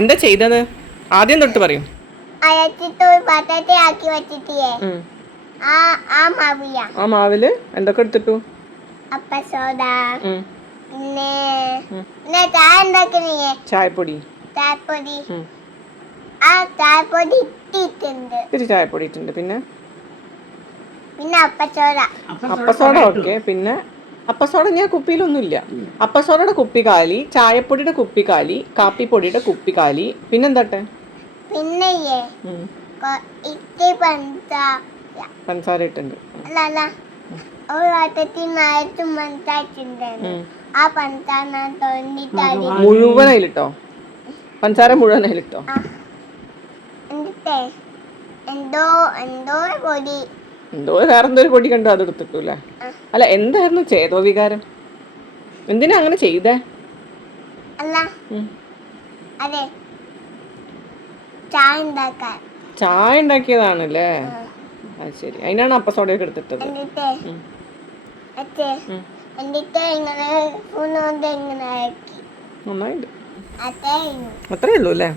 എന്താ ചെയ്തത് ആദ്യം തൊട്ട് പറയും. ആ മാവില് എന്തൊക്കെ എടുത്തിട്ടു? ചായപ്പൊടി ഇത്തിരി ചായപ്പൊടി ഇട്ടുണ്ട്. പിന്നെ അപ്പസോഡ. ഓക്കെ. പിന്നെ അപ്പസോഡ ഞാൻ കുപ്പിയിലൊന്നുമില്ല. അപ്പസോഡയുടെ കുപ്പി കാലി, ചായപ്പൊടിയുടെ കുപ്പി കാലി, കാപ്പിപ്പൊടിയുടെ കുപ്പി കാലി. പിന്നെന്താട്ടെ? പഞ്ചസാര ഇട്ടുണ്ട്. മുഴുവനായിട്ടോ? പഞ്ചസാര മുഴുവനായിട്ടോ? എന്തോ വേറെന്തോ ഒരു പൊടി കണ്ടോ, അത് എടുത്തിട്ടൂല്ലേ? അല്ല, എന്തായിരുന്നു ചേതോ വികാരം? എന്തിനാ അങ്ങനെ ചെയ്തേ? ചായ ഉണ്ടാക്കിയതാണല്ലേ? അത് ശരി. അതിനാണ് അപ്പസോഡയൊക്കെ എടുത്തിട്ടത്. നന്നായിട്ട്. അത്രേ ഉള്ളൂ അല്ലേ?